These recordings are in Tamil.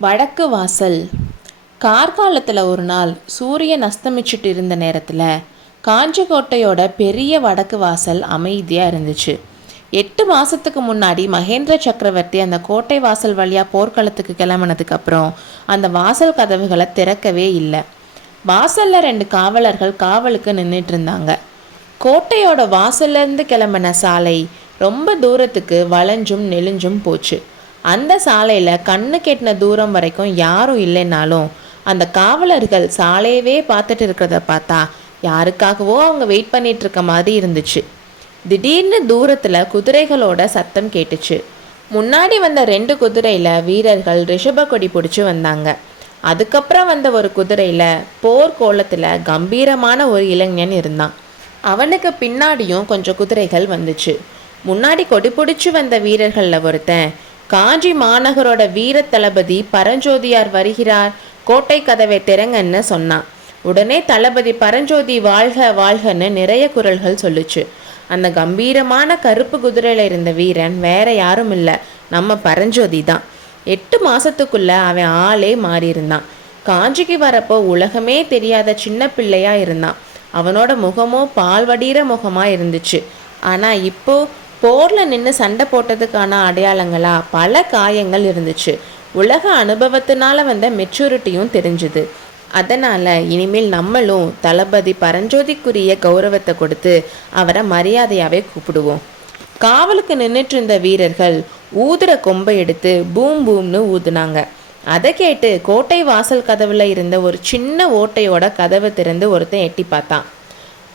வடக்கு வாசல். கார்காலத்தில் ஒரு நாள் சூரியன் அஸ்தமிச்சுட்டு இருந்த நேரத்தில் காஞ்சிக்கோட்டையோட பெரிய வடக்கு வாசல் அமைதியாக இருந்துச்சு. 8 மாதத்துக்கு முன்னாடி மகேந்திர சக்கரவர்த்தி அந்த கோட்டை வாசல் வழியாக போர்க்களத்துக்கு கிளம்பினதுக்கப்புறம் அந்த வாசல் கதவுகளை திறக்கவே இல்லை. வாசலில் 2 காவலர்கள் காவலுக்கு நின்றுட்டு இருந்தாங்க. கோட்டையோட வாசல்லேருந்து கிளம்பின சாலை ரொம்ப தூரத்துக்கு வளைஞ்சும் நெளிஞ்சும் போச்சு. அந்த சாலையில் கண்ணு கெட்டின தூரம் வரைக்கும் யாரும் இல்லைன்னாலும் அந்த காவலர்கள் சாலையவே பார்த்துட்டு இருக்கிறத பார்த்தா யாருக்காகவோ அவங்க வெயிட் பண்ணிட்டு இருக்க மாதிரி இருந்துச்சு. திடீர்னு தூரத்தில் குதிரைகளோட சத்தம் கேட்டுச்சு. முன்னாடி வந்த 2 குதிரையில் வீரர்கள் ரிஷப கொடி பிடிச்சி வந்தாங்க. அதுக்கப்புறம் வந்த ஒரு குதிரையில் போர்க்கோலத்தில் கம்பீரமான ஒரு இளைஞன் இருந்தான். அவனுக்கு பின்னாடியும் கொஞ்சம் குதிரைகள் வந்துச்சு. முன்னாடி கொடி பிடிச்சி வந்த வீரர்களில் ஒருத்தன், காஞ்சி மாநகரோட வீர தளபதி பரஞ்சோதியார் வருகிறார், கோட்டை கதவை திறங்கன்னு சொன்னான். உடனே தளபதி பரஞ்சோதி வாழ்க வாழ்கன்னு நிறைய குரல்கள் சொல்லுச்சு. அந்த கம்பீரமான கருப்பு குதிரையில் இருந்த வீரன் வேற யாரும் இல்லை, நம்ம பரஞ்சோதி தான். 8 மாதத்துக்குள்ள அவன் ஆளே மாறியிருந்தான். காஞ்சிக்கு வரப்போ உலகமே தெரியாத சின்ன பிள்ளையா இருந்தான். அவனோட முகமோ பால்வடிகிற முகமாக இருந்துச்சு. ஆனால் இப்போ போரில் நின்று சண்டை போட்டதுக்கான அடையாளங்களாக பல காயங்கள் இருந்துச்சு. உலக அனுபவத்தினால வந்த மெச்சூரிட்டியும் தெரிஞ்சுது. அதனால் இனிமேல் நம்மளும் தளபதி பரஞ்சோதிக்குரிய கௌரவத்தை கொடுத்து அவரை மரியாதையாகவே கூப்பிடுவோம். காவலுக்கு நின்றுட்டு இருந்த வீரர்கள் ஊதுற கொம்பை எடுத்து பூம் பூம்னு ஊதுனாங்க. அதை கேட்டு கோட்டை வாசல் கதவுல இருந்த ஒரு சின்ன ஓட்டையோட கதவை திறந்து ஒருத்தன் எட்டி பார்த்தான்.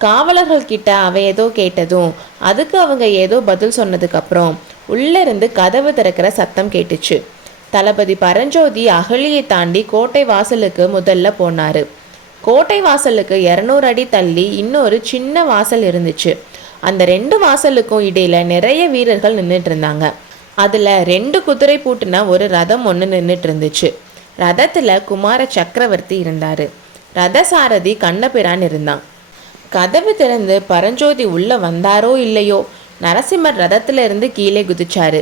காவலர்கள் கிட்ட அவன் ஏதோ கேட்டதும் அதுக்கு அவங்க ஏதோ பதில் சொன்னதுக்கப்புறம் உள்ளிருந்து கதவு திறக்கிற சத்தம் கேட்டுச்சு. தளபதி பரஞ்சோதி அகழியை தாண்டி கோட்டை வாசலுக்கு முதல்ல போனார். கோட்டை வாசலுக்கு 200 அடி தள்ளி இன்னொரு சின்ன வாசல் இருந்துச்சு. அந்த 2 வாசலுக்கும் இடையில நிறைய வீரர்கள் நின்றுட்டு இருந்தாங்க. அதில் 2 குதிரை பூட்டின ஒரு ரதம் ஒன்று நின்றுட்டு இருந்துச்சு. ரதத்தில் குமார சக்கரவர்த்தி இருந்தார். ரதசாரதி கண்ணபிரான் இருந்தான். கதவு திறந்து பரஞ்சோதி உள்ள வந்தாரோ இல்லையோ, நரசிம்மர் ரதத்துல இருந்து கீழே குதிச்சாரு.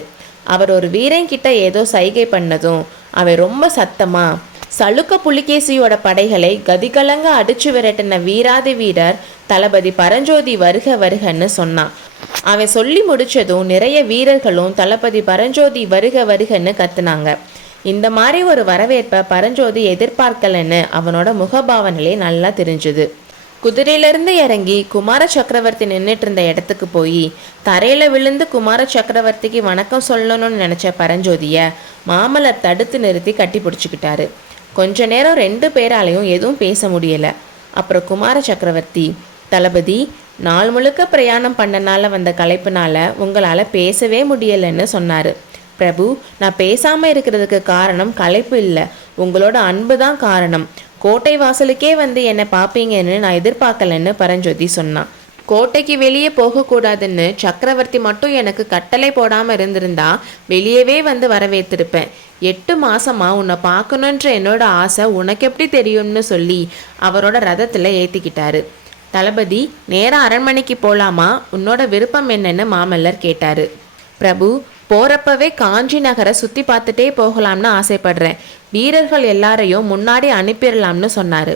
அவர் ஒரு வீரன்கிட்ட ஏதோ சைகை பண்ணதும் அவன் ரொம்ப சத்தமா சலுக்க புலிகேசியோட படைகளை கதிகலங்க அடிச்சு விரட்டின வீராதி வீரர் தளபதி பரஞ்சோதி வருக வருகன்னு சொன்னான். அவன் சொல்லி முடிச்சதும் நிறைய வீரர்களும் தளபதி பரஞ்சோதி வருக வருகன்னு கத்துனாங்க. இந்த மாதிரி ஒரு வரவேற்பை பரஞ்சோதி எதிர்பார்க்கலன்னு அவனோட முகபாவனையிலே நல்லா தெரிஞ்சுது. குதிரையிலிருந்து இறங்கி குமார சக்கரவர்த்தி நின்றுட்டு இருந்த இடத்துக்கு போய் தரையில் விழுந்து குமார சக்கரவர்த்திக்கு வணக்கம் சொல்லணும்னு நினச்ச பரஞ்சோதியை மாமல்லர் தடுத்து நிறுத்தி கட்டி பிடிச்சிக்கிட்டாரு. கொஞ்ச நேரம் 2 பேராலையும் எதுவும் பேச முடியலை. அப்புறம் குமார சக்கரவர்த்தி, தளபதி, நாள் முழுக்க பிரயாணம் பண்ணனால வந்த களைப்புனால உங்களால் பேசவே முடியலைன்னு சொன்னார். பிரபு, நான் பேசாமல் இருக்கிறதுக்கு காரணம் களைப்பு இல்லை, உங்களோட அன்பு தான் காரணம். கோட்டை வாசலுக்கே வந்து என்னை பார்ப்பீங்கன்னு நான் எதிர்பார்க்கலன்னு பரஞ்சோதி சொன்னான். கோட்டைக்கு வெளியே போகக்கூடாதுன்னு சக்கரவர்த்தி மட்டும் எனக்கு கட்டளை போடாமல் இருந்திருந்தா வெளியவே வந்து வரவேற்றிருப்பேன். 8 மாசமா உன்னை பார்க்கணுன்ற என்னோட ஆசை உனக்கு எப்படி தெரியும்னு சொல்லி அவரோட ரதத்தில் ஏற்றிக்கிட்டாரு. தளபதி, நேராக அரண்மனைக்கு போகலாமா, உன்னோட விருப்பம் என்னன்னு மாமல்லர் கேட்டார். பிரபு, போகிறப்பவே காஞ்சி நகரை சுற்றி பார்த்துட்டே போகலாம்னு ஆசைப்படுறேன். வீரர்கள் எல்லாரையும் முன்னாடி அனுப்பிடலாம்னு சொன்னார்.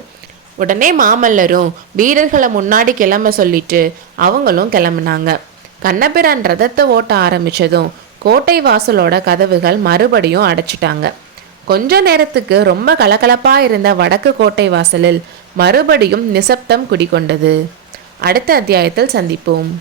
உடனே மாமல்லரும் வீரர்களை முன்னாடி கிளம்ப சொல்லிட்டு அவங்களும் கிளம்புனாங்க. கண்ணபிரான் ரதத்தை ஓட்ட ஆரம்பித்ததும் கோட்டை வாசலோட கதவுகள் மறுபடியும் அடைச்சிட்டாங்க. கொஞ்ச நேரத்துக்கு ரொம்ப கலகலப்பாக இருந்த வடக்கு கோட்டை வாசலில் மறுபடியும் நிசப்தம் குடிகொண்டது. அடுத்த அத்தியாயத்தில் சந்திப்போம்.